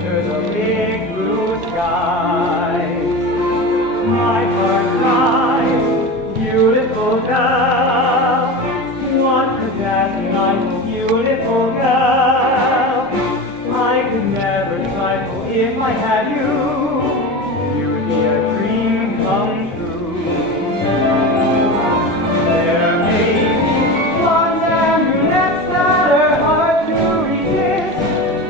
under the big blue sky. My heart cries, beautiful girl, what's the dazzling eyes, beautiful girl. I could never trifle if I had you. You'd be a dream come true. There may be blondes and brunettes that are hard to resist.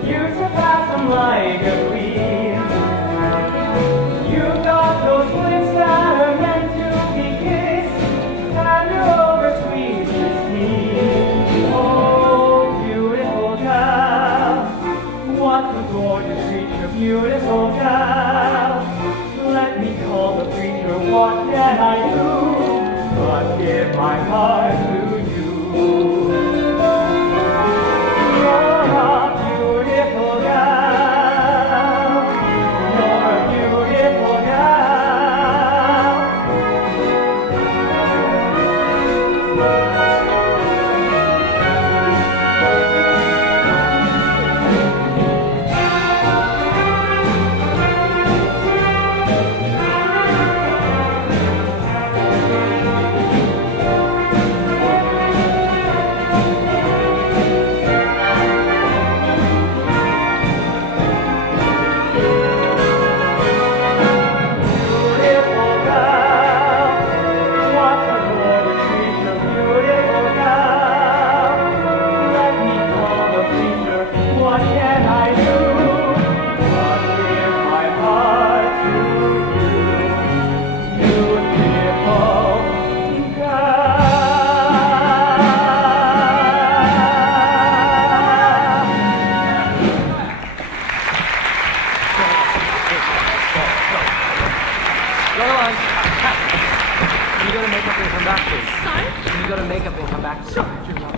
You surpass them like a queen. You've got those lips that are meant to be kissed, and you're over sweet to see. Oh, beautiful girl, what a gorgeous creature, beautiful girl. Let me call the preacher, what can I do but give my heart to you? You're a beautiful girl. You're a beautiful girl. Beautiful girl, what a gorgeous creature, beautiful girl. Let me call the preacher, what can I do but give my heart to you, beautiful girl. Go on. Can you go to makeup and come back, please? Sorry? Can you go to makeup and come back? Sure.